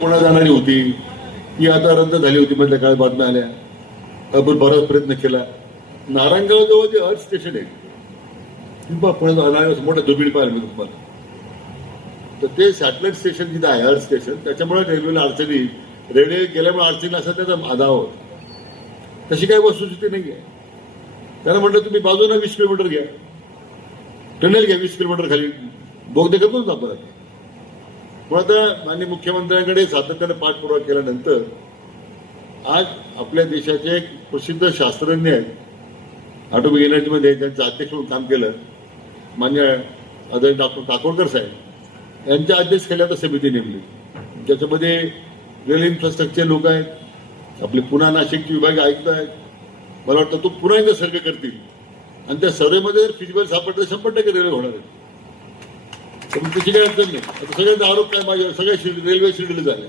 पुन्हा जाणारी होती ती आता रद्द झाली होती मधल्या काळात बातम्या आल्या. आपण बराच प्रयत्न केला. नारायणगाव जवळ जे अर्थ स्टेशन आहे पुण्यात जाणार मोठं दुर्बीण पाहिलं मी तुम्हाला. तर ते सॅटेलाइट स्टेशन जिथं आहे अर्थ स्टेशन त्याच्यामुळे रेल्वेला अडचणी रेल्वे गेल्यामुळे अडचणी असं त्याचा आधाव तशी काही वस्तुस्थिती नाही आहे. त्याला म्हटलं तुम्ही बाजूला 20 किलोमीटर घ्या टनेल घ्या 20 किलोमीटर खाली बोगदे करतो ना आपण. पण आता माननीय मुख्यमंत्र्यांकडे सातत्याने पाठपुरावा केल्यानंतर आज आपल्या देशाचे एक प्रसिद्ध शास्त्रज्ञ आहेत ऑटोमोबाईल एनर्जीमध्ये ज्यांचं अध्यक्ष म्हणून काम केलं मान्य आदरणीय डॉक्टर काकोडकर साहेब यांच्या अध्यक्षतेखाली आता समिती नेमली. ज्याच्यामध्ये रेल इन्फ्रास्ट्रक्चर लोक आहेत, आपले पुणा नाशिकचे विभाग आयुक्त आहेत. मला वाटतं तो पुन्हा एकदा सर्वे करतील आणि त्या सर्वेमध्ये जर फिजिबल सापडलं 100% रेल्वे होणार आहे. पण त्याची काही अडचण नाही. आता सगळ्यांचा आरोप काय माझ्या सगळ्या रेल्वे शिर्डीला झाल्या.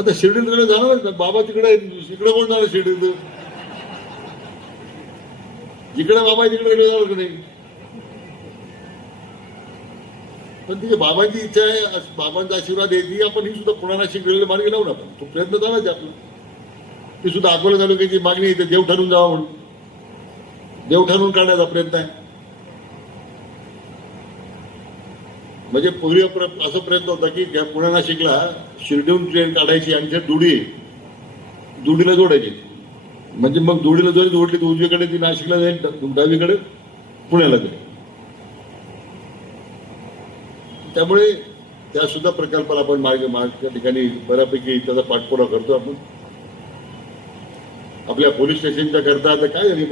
आता शिर्डीला रेल्वे जाणारच ना बाबा तिकडे कोण जाणार शिर्डीला जिकडे बाबा तिकडे रेल्वे जाणार की नाही. पण तिथे बाबांची इच्छा आहे बाबांचा आशीर्वाद आहे ती आपण ही सुद्धा पुणा नाशिक रेल्वे मार्गे लावून आपण तो प्रयत्न चालायच आपला. ती सुद्धा अकोला तालुक्याची मागणी आहे देव ठरवून जावा म्हणून देव ठरवून काढण्याचा प्रयत्न आहे. म्हणजे पूर्वी असा प्रयत्न होता की त्या पुणे नाशिकला शिर्डीहून ट्रेन काढायची आणि त्या दुडीला जोडायची. म्हणजे मग दुडीला जरी जोडली तर उजवीकडे ती नाशिकला जाईल डावीकडे पुण्याला जाईल. त्यामुळे त्या सुद्धा प्रकल्पाला आपण त्या ठिकाणी बऱ्यापैकी त्याचा पाठपुरावा करतो आपण. आपल्या पोलीस स्टेशनच्या करता आता काय झाली